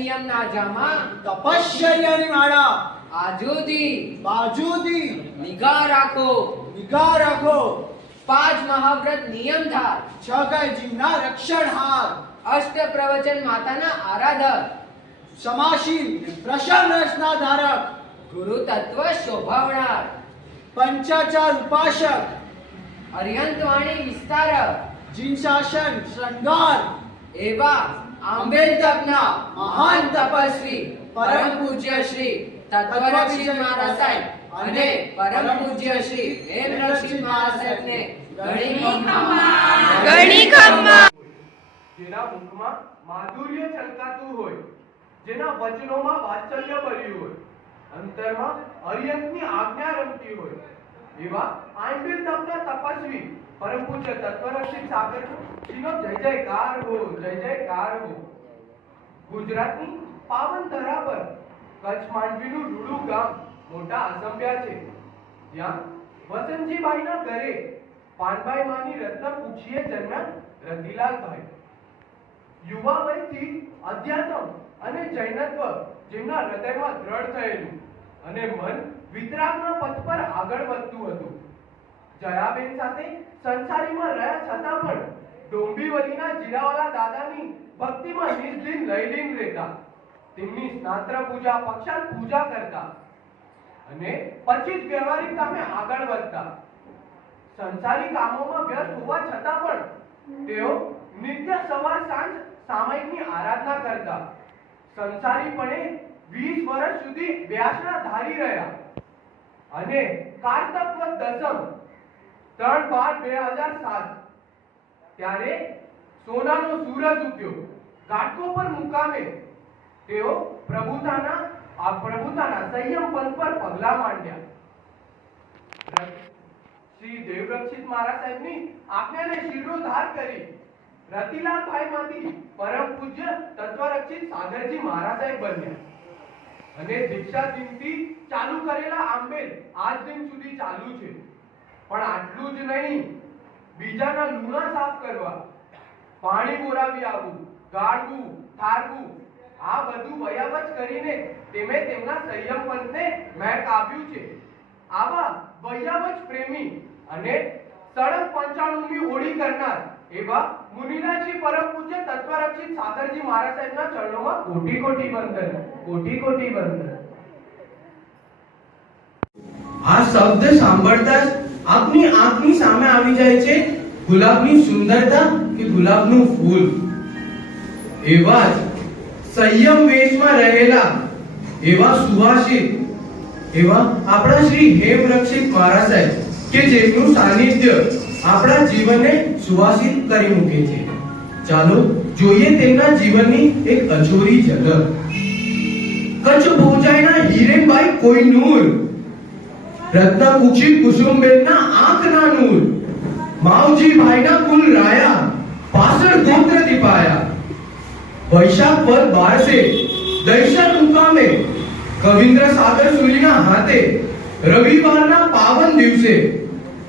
નિયમના જામા તપશ્ચર્યાની માળા આજુથી બાજુથી નિગાહ રાખો નિગાહ રાખો 5 મહાવ્રત નિયમ ધાર જગજીવના રક્ષણહાર અષ્ટ પ્રવચન માતાના આરાધક સમાશીલ પ્રસન્ન રસના ધારક ગુરુ તત્વ શોભાવનાર પંચાચાર ઉપાસક અર્યંત વાણી વિસ્તારક જીન શાસન શૃંગાર એવા આંબેલ તપના મહાન તપસ્વી પરમ પૂજ્ય શ્રી તત્વરક્ષિત મહારાજ સાહેબ અને પરમ પૂજ્ય શ્રી હેમરક્ષિત મહારાજ સાહેબને ઘણી ખમ્મા જેના મુખમાં માધુર્ય છલકાતું હોય, જેના વચનોમાં વાત્સલ્ય ભર્યું હોય, અંતરમાં અર્યંતની આજ્ઞા રમતી હોય, એવા આંબેલ તપના તપસ્વી પરમ પૂજ્ય તત્વરક્ષિત સાગરનો જય જયકાર હો, જય જયકાર હો. ગુજરાતની પાવન ધરા પર કચ્છ માંડવીનું રૂડું ગામ મોટા અસંભ્યા છે, જ્યાં વસંતજીબાઈના ઘરે પાનભાઈ માની રત્ન કુક્ષીએ જન્મ્યા રતિલાલભાઈ. યુવા વયથી અધ્યાત્મ અને જૈનત્વ જેમના હૃદયમાં દ્રઢ થયેલું અને મન વિતરાગના પથ પર આગળ વધતું હતું. જયાબેન સાથે સંસારીમાં રહ્યા છતાં પણ ડોંબીવલીના જીરાવાલા દાદાની ભક્તિમાં નિર્દિન લયલીન રહેતા, તેમની સ્નાત્ર પૂજા પક્ષાલ પૂજા કરતા અને પછી જ વ્યવહારિક કામે આગળ વધતા. સંસારી કામોમાં વ્યસ્ત હોવા છતાં પણ તેઓ નિત્ય સવાર સાંજ સામાયિકની આરાધના કરતા. સંસારીપણે 20 વર્ષ સુધી વ્યાસના ધારી રહ્યા અને કારતક દસમ 3/12/2007 ત્યારે સોનાનો સૂરજ ઉગ્યો. ઘાટકો પર મુકામે તેઓ પ્રભુતાના સંયમ પંથ પર પગલા માંડ્યા. શ્રી દેવરક્ષિત મહારાજ સાહેબની આજ્ઞાને શિરોધાર કરી રતિલાલભાઈમાંથી પરમ પૂજ્ય તત્વરક્ષિત સાગરજી મહારાજ સાહેબ બન્યા અને દીક્ષા દિનથી ચાલુ કરેલા આંબેલ આજ દિન સુધી ચાલુ છે. પણ આટલું જ નહીં, બીજાના લૂણા સાફ કરવા, પાણી બોરાવી આવવું, ગાળવું, ઠારવું, આ બધું વયાવચ કરીને તેમે તેમના સંયમ પંથને મહેક આપ્યું છે. આવા વયાવચ પ્રેમી અને સડક પંચાણુમી ઓળી કરનાર એવા મુનિરાજજી પરમ પૂજ્ય તત્વરક્ષિત સાગરજી મહારાજ સાહેબના ચરણોમાં કોટી કોટી વંદન, કોટી કોટી વંદન. આ શબ્દ સાંભળતા જ આપની આંખની સામે આવી જાય છે ગુલાબની સુંદરતા કે ગુલાબનું ફૂલ. એવા જ સંયમ વેશમાં રહેલા એવા સુવાસિત એવા આપણા શ્રી હેમરક્ષિત મહારાજ સાહેબ કે જેમનું સાનિધ્ય આપણા જીવનને સુવાસિત કરી મૂકે છે. ચાલો જોઈએ તેમના જીવનની એક અછોરી ઝલક. કચ્છ ભોજાઈના હિરેનભાઈ કોઈનૂર, રત્ન કુક્ષિત કુસુમબેનના આંખના નૂર, માવજી ભાઈના કુલ રાયા, પાછળ ગોત્ર દીપાયા. વૈશાખ પદ 12 દૈશર મુકામે કવિન્દ્ર સાગર સુરીના હાથે રવિવારના પાવન દિવસે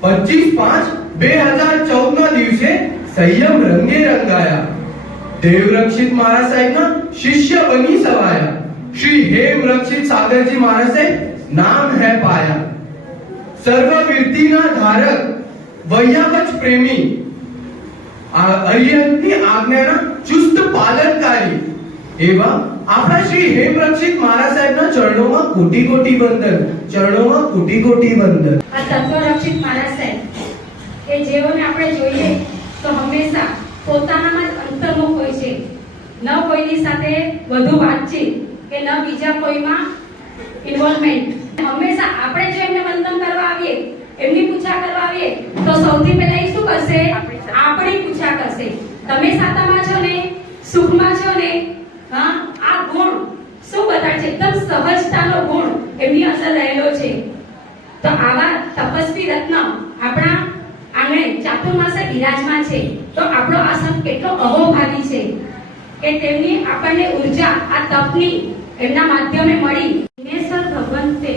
25/5/2014 ના દિવસે સંયમ રંગે રંગાયા. દેવરક્ષિત મહારાજ સાહેબના શિષ્ય બની સવાયા. શ્રી હેમરક્ષિત સાગરજી મહારાજ સાહેબ નામ હે પાયા. સર્વવીરતીના ધારક, વૈયાવચ પ્રેમી, અર્યંતની આજ્ઞાના ચુસ્ત પાલનકારી એવા આપણા શ્રી હેમરક્ષિત મહારાજ સાહેબના ચરણોમાં કોટી કોટી વંદન, ચરણોમાં કોટી કોટી વંદન. આ તત્વરક્ષિત મહારાજ સાહેબ કે જેઓને આપણે જોઈએ તો હંમેશા પોતાનામાં જ અંતર્મુખ હોય છે, ન કોઈની સાથે વધુ વાતચીત કે ન બીજા કોઈમાં ઇન્વોલ્વમેન્ટ. હંમેશા આપણે જો એમને વંદન કરવા આવીએ, એમની પૂજા કરવા આવીએ તો સૌથી પહેલા એ શું કરશે? આપણી પૂજા કરશે. તમે સાતામાં છો ને, સુખમાં છો ને, હા, આ ગુણ શું બતાવે છે? એકદમ સહજતાનો ગુણ એમની અંદર રહેલો છે. તો આવા તપસ્વી રત્ન આપણા આંગણે ચાતુર્માસે બિરાજમાન છે. તો આપણો આ સંત કેટલો અહોભાવી છે કે તેમની આપણને ઉર્જા આ તપની એમના માધ્યમે મળી. વિઘ્નેશ્વર ભગવંતે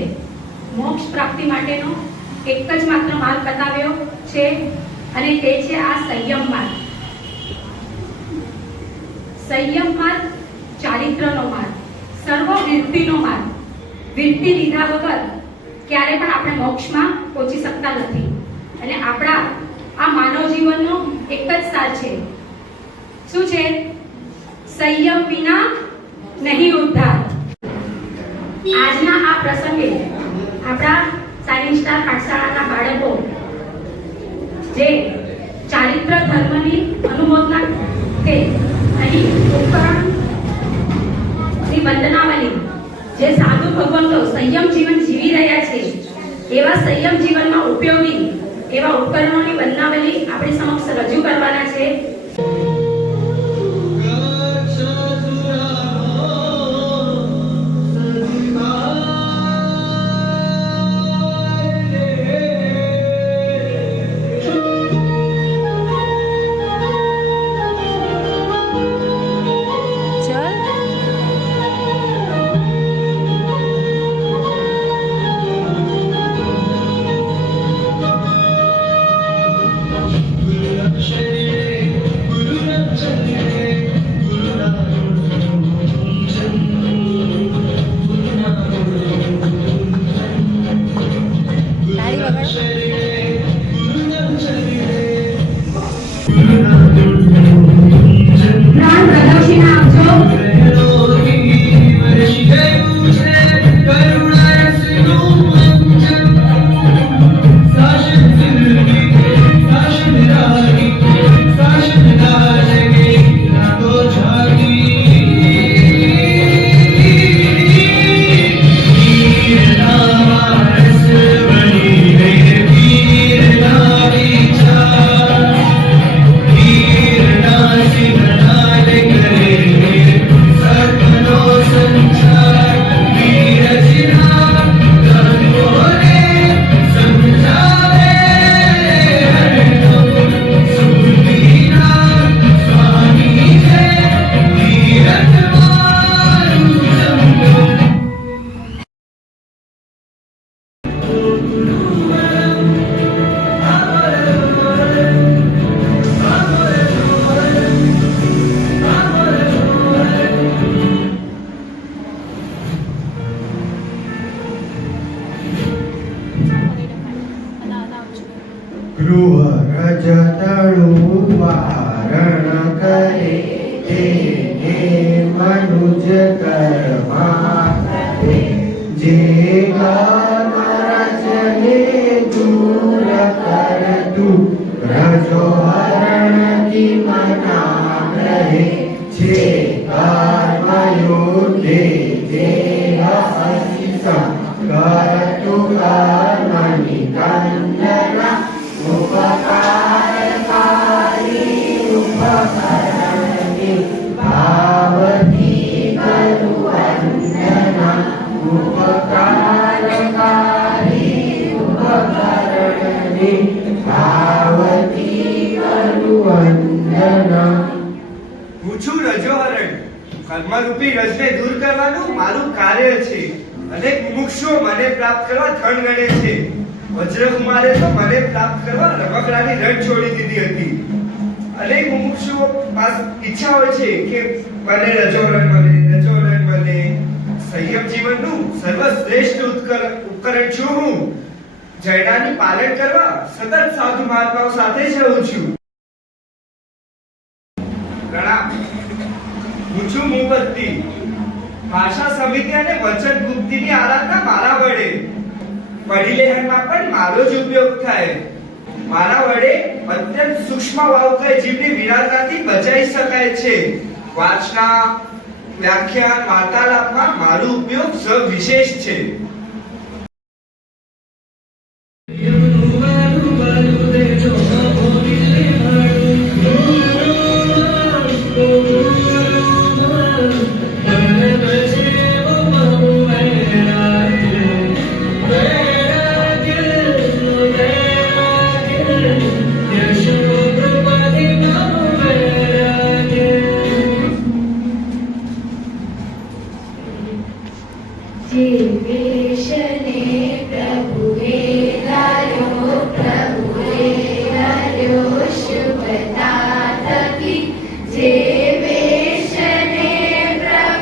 મોક્ષ પ્રાપ્તિ માટેનો એક જ માત્ર માર્ગ બતાવ્યો છે અને તે છે આ સંયમ માર્ગ. સંયમ માર્ગ ચારિત્રનો માર્ગ, સર્વ વૃત્તિનો માર્ગ. વૃત્તિ લીધા વગર ક્યારે પણ આપણે મોક્ષમાં પહોંચી શકતા નથી. અને આપણા આ માનવ જીવનનો એક જ સાર છે. શું છે? સંયમ વિના નહીં ઉદ્ધાર. આજના આ પ્રસંગે આપણા સાયન્સ સ્ટાર પાઠશાળાના બાળકો જે ચારિત્ર ધર્મની અનુમોદના તે અહીં ઉપકરણની વંદનાવલી જે સાધુ ભગવંતો સંયમ જીવન જીવી રહ્યા છે એવા સંયમ જીવનમાં ઉપયોગી એવા ઉપકરણોની વંદનાવલી આપણી સમક્ષ રજૂ કરવાના છે. પ્રાણ પ્રદક્ષિણા આપજો. ગૃહ રજતણું વારણ કરે તેને મનુજ કર્મા કરે. જે કર્મ રજને દૂર કરતું રજો હરણ કી મના રહે. જે કર્મ યોદ્ધે દેહ અસિસમ કરતું કર્મનિ કંદના. ઉપકારકારી ઉપકરણની ભાવથી કરુવંદના. ઉપકારકારી ઉપકરણની ભાવથી કરુવંદના. હું છું રજોહરણ. કર્મરૂપી રજને દૂર કરવાનું મારું કાર્ય છે. અનેક મુમુક્ષુઓ મને પ્રાપ્ત કરવા ધન ગણે છે. વજ્રકુમારે તો મને પ્રાપ્ત કરવા રમકડાની રટ છોડી દીધી હતી. અનેક મુમુક્ષુઓ પાસ ઈચ્છા હોય છે કે મને રજોહરણ મળે. સંયમ જીવનનું સર્વશ્રેષ્ઠ ઉપકરણ છું હું. જૈનાની પાલન કરવા સતત સાધુ મહાત્માઓ સાથે જ રહું છું. પ્રણામ. હું છું મુપત્તિ. ભાષા સમિતિ અને વચન ગુપ્તિની આરાધના મારા વડે. પડી લેહનમાં પણ મારો જ ઉપયોગ થાય. મારા વડે અત્યંત સૂક્ષ્મ વાવકય જીવની વિરાટતાથી બચાવી શકાય છે. વાચના, વ્યાખ્યાન, વાર્તાલાપમાં મારો ઉપયોગ સવિશેષ છે. શુભતા થકી જે વેશને પ્રભુ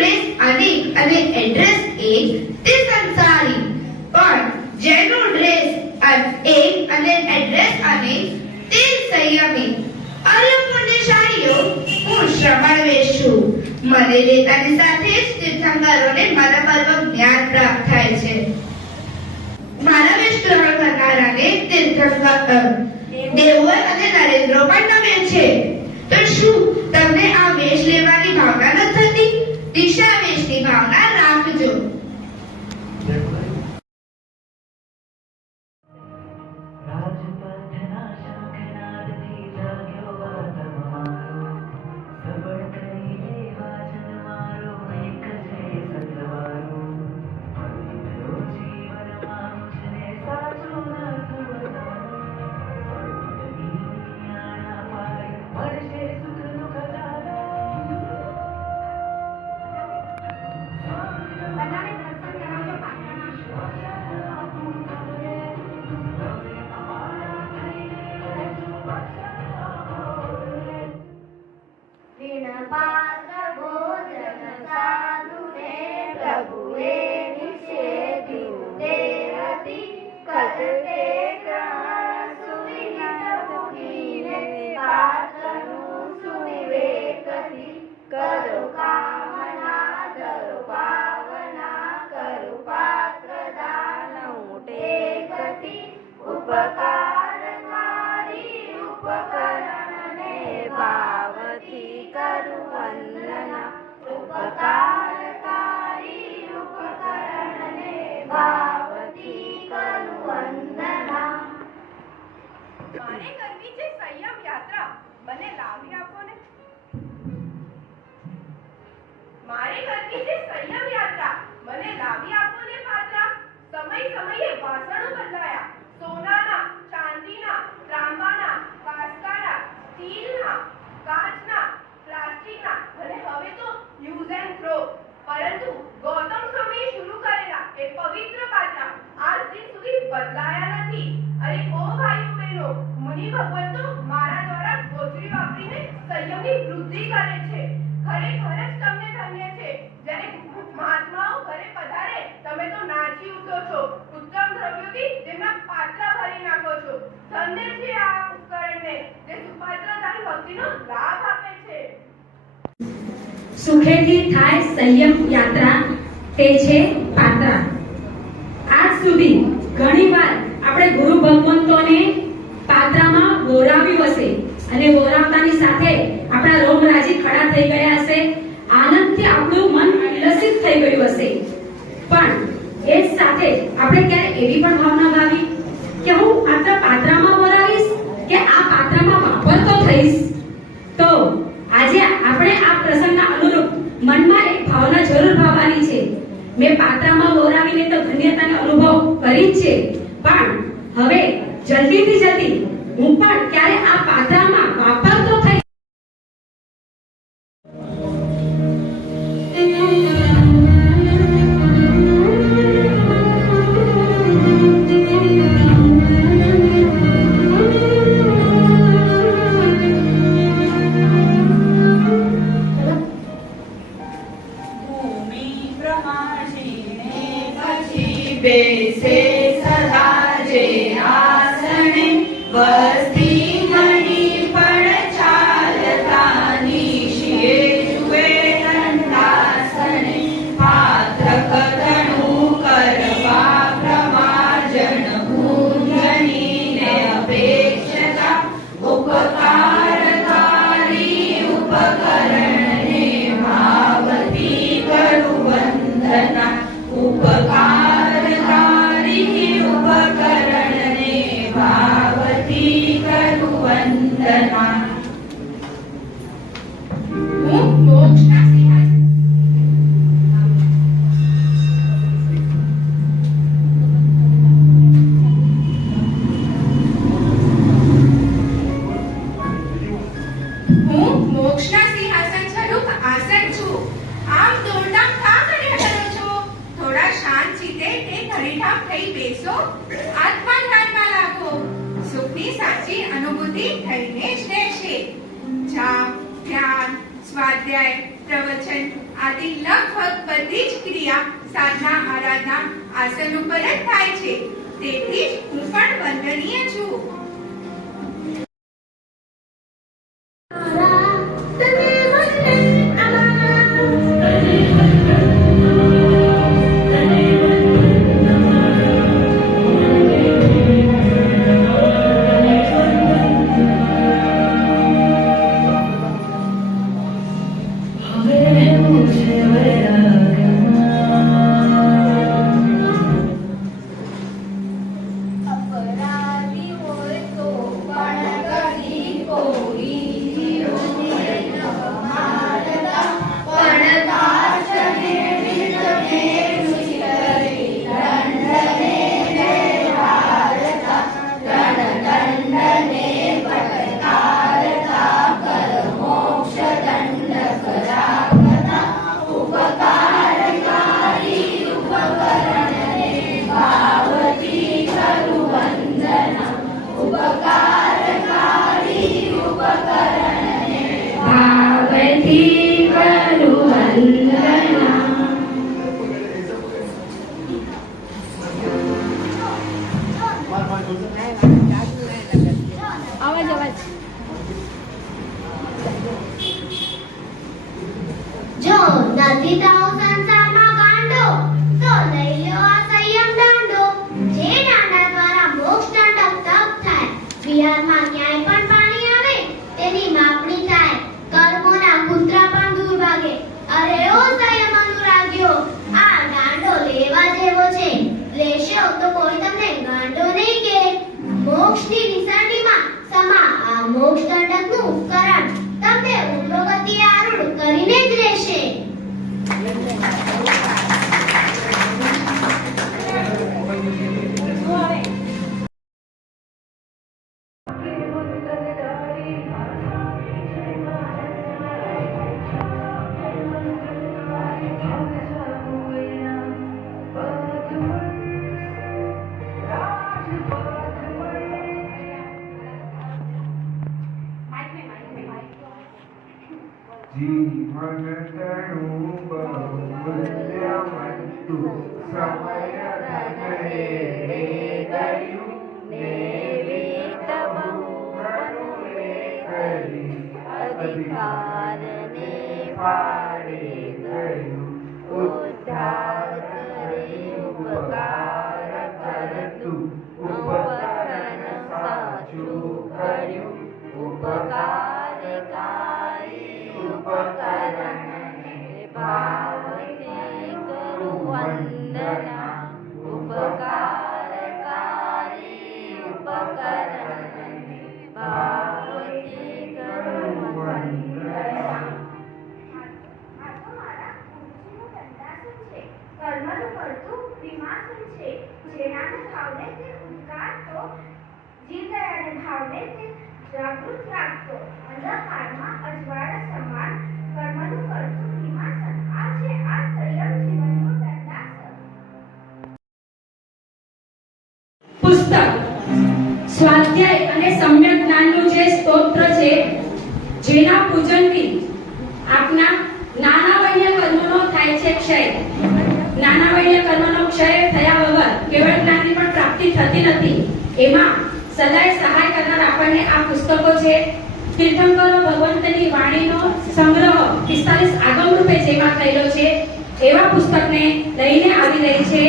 ડ્રેસ અનેક અને એડ્રેસ એક તે સંસારી, પણ જેનો ડ્રેસ એક અને એડ્રેસ અનેક તે સંયમી. અરે પુણ્યશાળીઓ, હું શ્રવણવેશ છું. મને લેતાની સાથે જ તીર્થંકરોને મારા પર્વ જ્ઞાન પ્રાપ્ત થાય છે. મારા વેશ ગ્રહણ કરનારાને તીર્થંકર દેવો અને નરેન્દ્રો પણ ગમે છે. તો શું તમને આ વેશ લેવાની ભાવના ન થતી? દિશા વેશની ભાવના રાખજો. મારે કરવી છે સંયમ યાત્રા, મને લાવી આપો ને. મારે કરવી છે સંયમ યાત્રા, મને લાવી આપો ને પાત્રા. સમય સમયે વાસણો બદલાયા, સોનાના, ચાંદીના, ત્રાંબાના, કાસ્કાના, સ્ટીલના, કાચના, પ્લાસ્ટિકના અને હવે તો યુઝ એન્ડ થ્રો. પરંતુ ગૌતમ સ્વામીએ શરૂ કરેલા એ પવિત્ર પાત્રા આજ દિન સુધી બદલાયા નથી. અરે ઓ ભાઈઓ બહેનો, મુનિ ભગવંતો મારા દ્વારા ગોચરી વાપરીને સંયમની વૃદ્ધિ કરે છે. ખરેખર જ તમને ધન્ય છે. જ્યારે મહાત્માઓ ઘરે પધારે તમે તો નાચી ઉઠો છો, ઉત્તમ દ્રવ્યોથી તેમના પાત્રા ભરી નાખો છો. ધન્ય છે આ ઉપકરણને જે સુપાત્રધારી ભક્તિનો લાભ આપે છે. સુખેથી થાય સંયમ યાત્રા તે છે પાત્રા. આજ સુધી ઘણીવાર આપણે ગુરુ ભગવંતોને પાત્રામાં વોરાવ્યું હશે અને વોરાવતાની સાથે આપણા રોમરાજી ખડા થઈ ગયા હશે, આનંદથી આપણું મન ઉલ્લસિત થઈ ગયું હશે. પણ એ જ સાથે આપણે ક્યારે એવી પણ ભાવના ભાવી કે હું માત્ર પાત્રામાં વોરાવીશ કે આ પાત્રામાં વાપરતો થઈશ. તો આજે આપણે આ પ્રસંગના અનુરૂપ મનમાં એક ભાવના જરૂર ભાવવાની છે. મેં પાત્રામાં વોરાવીને તો ધન્યતાનો અનુભવ કરી જ છે, પણ હવે જલ્દીથી જલ્દી હું પણ ક્યારે આ પાત્રામાં વાપરતો થઈ. બેસે સદા જે આસણે વસ્તી મણી પણ ચાલતાની શિએ જુએ દંડાસને પાત્ર કથણું કરવા પ્રમાજન પૂંજનીને અપેક્ષતા ઉપકારકારી ઉપકરણને ભાવતી કરું વંદના. ઉપકારકારી ઉપકરણને ભાવતી કરું વંદના. હું મોક્ષના સિંહાસન છલુક આસન છું. આમ દોડધામ કા કર્યા કરો છો? થોડા શાંત ચિત્તે તે ઘડીઠામ થઈ બેસો, આત્મા ધ્યાનમાં લાગો. સુખની સાચી અનુભૂતિ થઈને જ રહેશે. જાપ, ધ્યાન, સ્વાધ્યાય પ્રવચન આદિ લગભગ બધી જ ક્રિયા સાધના આરાધના આસન ઉપર જ થાય છે. તેથી જ હું પણ વંદનીય છું. અપરાધી હોય તો પણ કદી કોઈ જીવને ન મારતા, પણ દાસને વિધને વિચરી દંડને વ્યવહારતા, દંડને ફટકારતા, કર મોક્ષ દંડ કરાવતા, ઉપકારકારી ઉપકરણને ભાવથી કરું વંદના, ઉપકારકારી ઉપકરણને ભાવથી કરું વંદના. જો નથી તાવ સંસારમાં ગાંડો, તો લઈ લો આ સંયમ દાંડો. જે દાંડા દ્વારા મોક્ષ દંડક તપ થાય, વિહારમાં ક્યાંય પણ પાણી આવે તેની માપણી થાય, કર્મોના કૂતરા પણ દૂર ભાગે. અરે ઓ સંયમ અનુરાગ્યો, આ દાંડો લેવા જેવો છે. લેશો તો કોઈ તમને ગાંડો નહીં કે. મોક્ષની નિશાનીમાં સમા આ મોક્ષ દંડકનું ઉપકરણ તમને ઉર્ધ્વગતિએ આરૂઢ કરીને જ રહેશે. જીવન તણુ બહુલ્યવંતુ સમય ધનરે ગયું ને વિત બહુગણુએ કરી અધિકારને પાડે ગયું ઉદ્ધાર કરી ઉપકાર કરતું ઉપકરણ સાચું કર્યું ઉપકારકારી ઉપકરણને ભાવથી કરું વંદના ઉપકારકારી ઉપકરણને ભાવથી કરું વંદના. કર્મનું કરતું વિમાસન છે. જેનાને ભાવને તે ઉદ્ગારતો, જીવદયાને ભાવને તે જાગૃત રાખતો. અંધકારમાં અજવાળા સમાન કર્મનું કરતું વિમાસન. આ છે આ સંયમ જીવનનું દંડાસન. પુસ્તક સ્વાધ્યાય અને સમ્યક જ્ઞાનનું જે સ્તોત્ર છે, જેના પૂજનથી આપના નાના વન્ય કર્મોનો થાય છે ક્ષય. નાના વન્ય કર્મનો ક્ષય થયા વગર કેવળ જ્ઞાનની પણ પ્રાપ્તિ થતી નથી. એમાં સદાય સહાય કરનાર આપણને આ પુસ્તકો છે. તીર્થંકરો ભગવંતની વાણીનો સંગ્રહ 45 આગમ રૂપે જેમાં થયેલો છે, એવા પુસ્તકને લઈને આવી રહી છે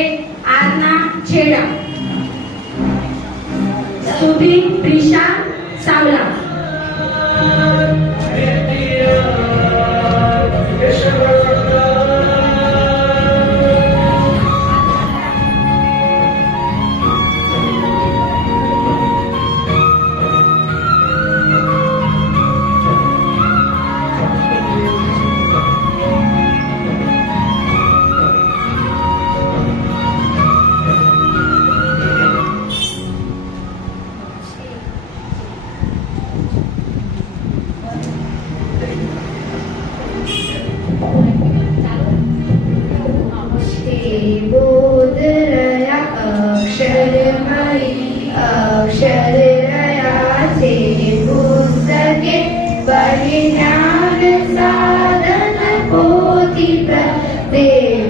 આજના છેડા. સુધીર પ્રિશા સાવલા.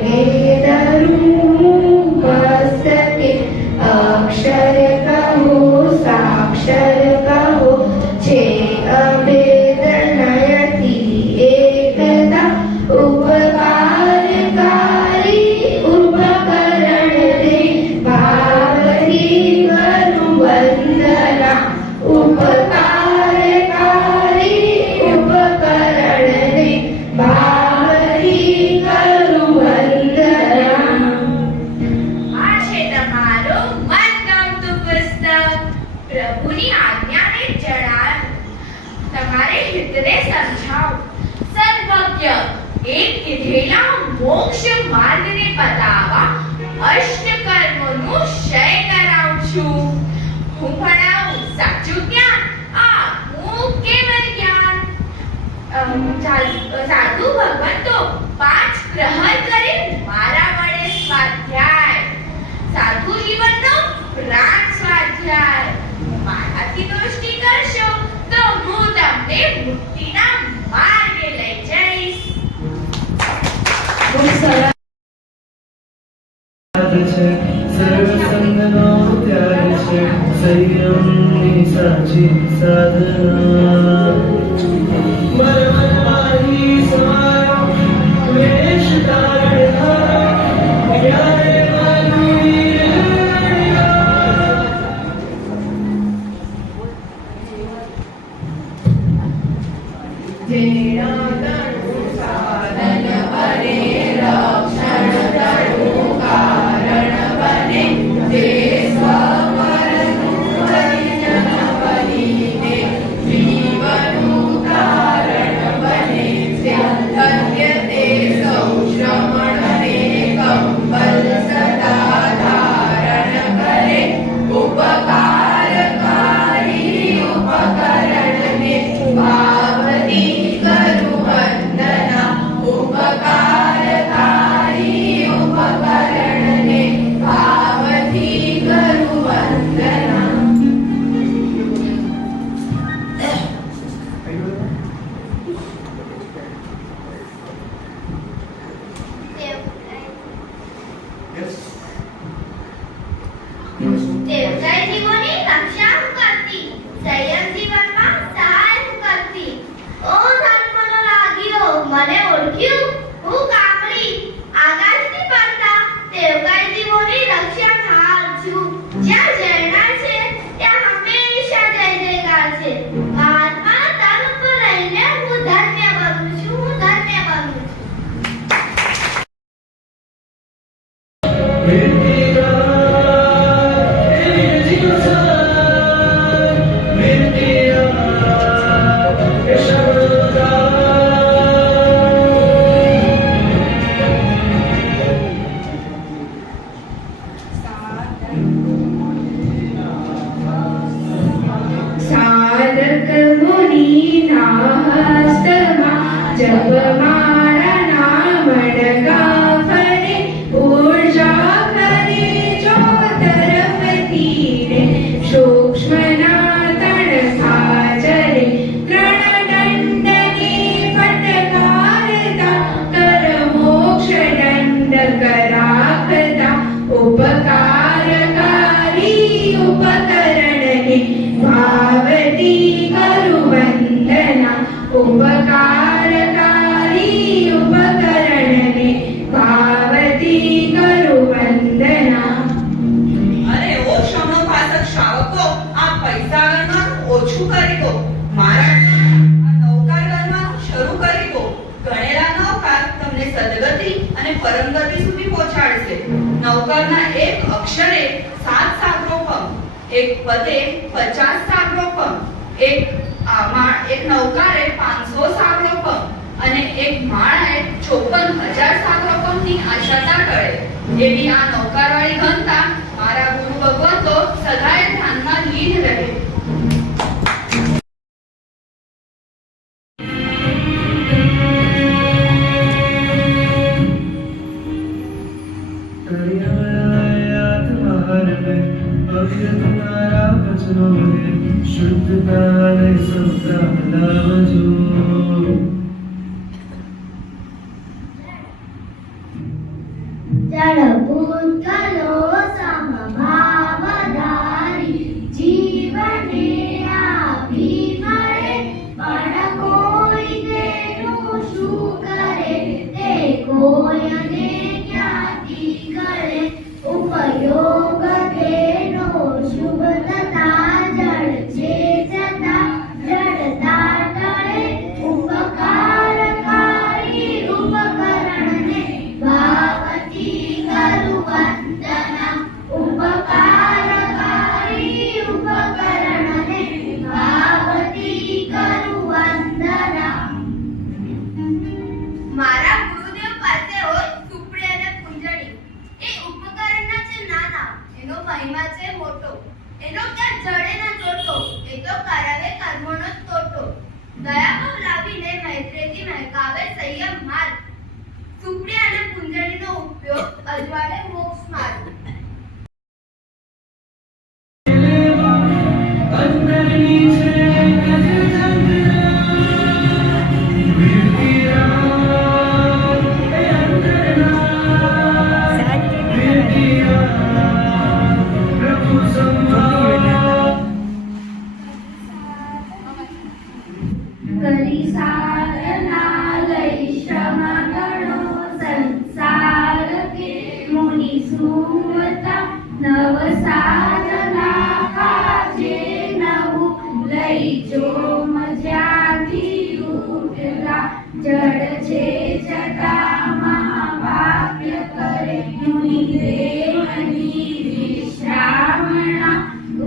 વેદરૂપ પુસ્તકે અક્ષર કહો સાક્ષર કહો છે અભેદ નયથી એકતા ઉપકારકારી ઉપકરણ રે ભાવથી કરું વંદના ઉપકારકારી ઉપકરણ રે ભાવથી કરું વંદના. આ છે તમારું મનગમતું પુસ્તક. પ્રભુની આજ્ઞાને જણાવ. તમારે હિતને સમજાવ. સર્વજ્ઞ એક કીધેલા મોક્ષ માર્ગને બતાવવા અષ્ટકર્મોનું ક્ષય કરાવું છું. હું ભણાવું સાચું જ્ઞાન, આપું કેવળ જ્ઞાન. સાધુ ભગવંતો 5 પ્રહર કરી મારા વડે સ્વાધ્યાય. સાધુ જીવનનો પ્રાણ સ્વાધ્યાય. મારાથી દોસ્તી કરશો તો હું તમને મુક્તિના માર્ગે લઈ જઈશ. ખૂબ સરસ. સર્વસંગનો ત્યાગ છે સંયમની સાચી સાધના. મરમરમાહી સમાયો વેશ ધારણ થાય ત્યારે દેવતાએ જીવોની રક્ષા હું કરતી, સંયમ જીવનમાં સહાય હું કરતી. ઓ ધર્મનો લાગ્યો મને ઓળખ્યું, હું કામળી આકાશની પડતા દેવતાએ જીવોની રક્ષા થાર છું. જ્યાં ઝરણા છે ત્યાં હંમેશા જય જયકાર છે. મહાત્મા તન ઉપર રહીને હું ધન્ય બનું છું, હું ધન્ય બનું છું. સાધક મુનિના હસ્તમાં જપમાળા નામણ ગાફરે ઉર્જા કરે જો તરફથી રે સૂક્ષ્મના તણખા જરે ગ્રણદંડની ફટકારતા કર મોક્ષ દંડ કરાખતા ઉપકારકારી ઉપકરણને ભાવતી કરું વંદના. ઉપકારકારી ઉપકરણને ભાવતી કરું વંદના. અરે ઓ ક્ષમોપાસક શ્રાવકો, આ પૈસા ગણવાનું ઓછું કરી દો. મારા આ નૌકાર ગણવાનું શરૂ કરી દો. ગણેલા નૌકાર તમને સદગતિ અને પરમગતિ સુધી પહોંચાડશે. નૌકારના એક અક્ષરે 7 સાગરોપમ, એક પદે 50 સાગરોપમ, એક નૌકારે 500 સાગરોપમ અને એક માળાએ 54,000 સાગરોપમની આશાતા કરે. એવી આ નૌકારવાળી ઘનતા મારા ગુરુ ભગવંતો સદાય ધ્યાનમાં લીન રહે. શુદ્ધતાને સપ્તાહ લાવજો. જળ ભૂતલો સમભાવધારી જીવને આપી મળે પણ કોઈ તેનું શું કરે તે કોઈને જ્ઞાતિ કરે ઉપયોગ તેનો શુભ તથા જળ છે છતાં જડતા ટળે ઉપકારકારી ઉપકરણને ભાવથી કરું વંદના ઉપકારકારી ઉપકરણને ભાવથી કરું વંદના મારા ગુરુદેવ પાસે હોય સુપડી અને કુંજળી. એ ઉપકરણના છે નાના, એનો મહિમા છે મોટો. એનો ક્યાં જડે ના ચોટો, એ તો કરાવે કર્મોનો તોટો. દયાભાવ લાવીને મૈત્રેયથી મહેકાવે સંયમ માર્ગ. સુપડી અને કુંજળીનો ઉપયોગ અજવાળે મોક્ષ માર્ગ. અંદરની છે નજર ચંદ્રા વિરતિયા એ અંદરના વિરતિયા પ્રભુ સંભાળા કરી સાધના લઈ શ્રમ ગણો સંસાર કે મુનિ સુવતા નવ સાધના કાજે નવું લઈ જો મજાથી ઉઠલા જડ છે છતાં મહાભાગ્ય કરે મુનિ દેવની વિશ્રામણા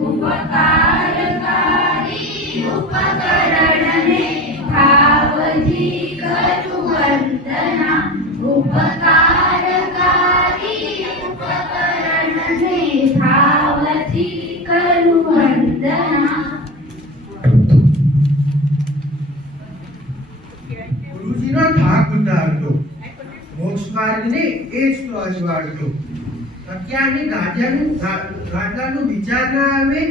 ઉપકારકારી ઉપકરણને ભાવથી કરું વંદના ઉપકારકારી ઉપકરણને ભાવથી કરું વંદના ગુરુજીનો થાક ઉતારતો, મોક્ષ માર્ગને એ જ તો અજવાળતો. અત્યારની ગાંઠલાનું વિચાર ના આવે,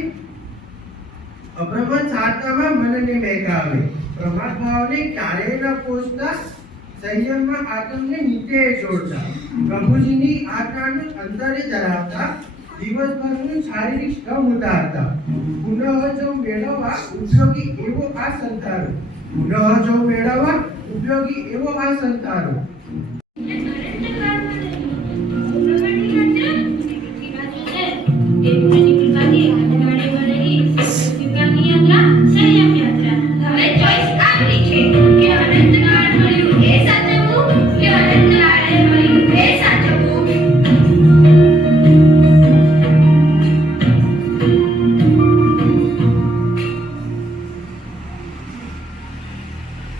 અભ્રમણ સાધનામાં મનને મહેકાવે. પ્રમાદ ભાવને ક્યારેય ન પોષતા, સંયમમાં આત્મને નીચે છોડતા. પ્રભુજીની આજ્ઞાનું અંતરે ધરાવતા, દિવસભરનું શારીરિક શ્રમ ઉતારતા. પુનઃ જો મેળવવા ઉપયોગી એવો આ સંતારો, પુનઃ જો મેળવવા ઉપયોગી એવો આ સંતારો. હવે ચોઈસ આપણી છે કે અનંતકાળ મળ્યું એ સાચવવું કે અનંતકાળે મળ્યું એ સાચવવું.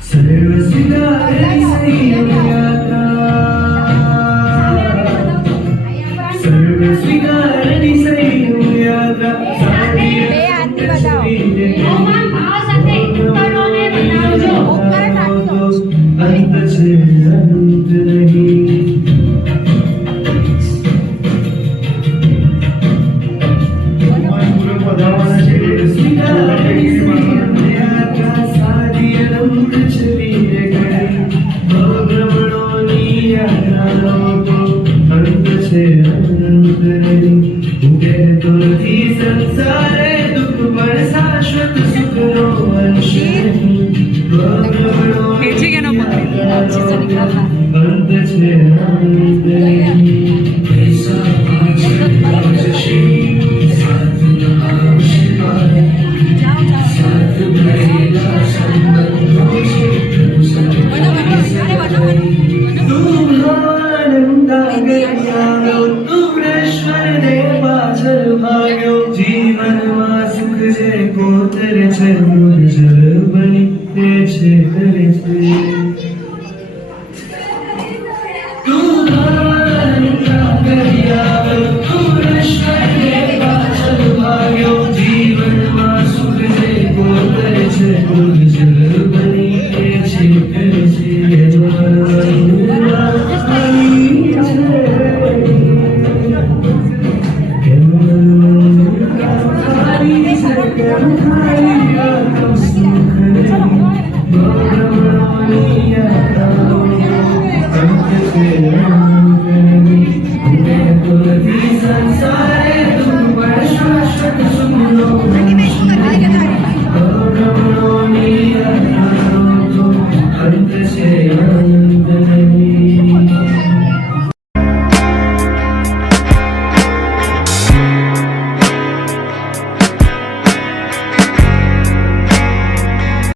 સર્વ સ્વીકારી સંયમ યાત્રા સર્વ સ્વીકારી સંયમ યાત્રા ભગવાન ભાવ સાથે ઉપકરણોને બનાવજો. ઉપકરણ રાખજો. અંત છે અંત નહીં ભગવાન પૂરો પધારવાના છે સ્વીકારી સંયમ યાત્રા સારી રંગ છે વીર ગણી ભ્રમણોની યાત્રા તો અંત છે અંત નહીં ઉગે તો નથી સંસારે દુઃખ પણ શાશ્વત સુખનો અંશ નહીં ભ્રમણોની યાત્રા અંત છે અંત નહીં ऐसा आज श्री साधना शिवाय साथ भरेगा संबंधों से તુમ્હાનંદા ગયો તુમ્રેશ્વર ને પાછળ ભાગ્યો જીવન છે આનંદ નહીં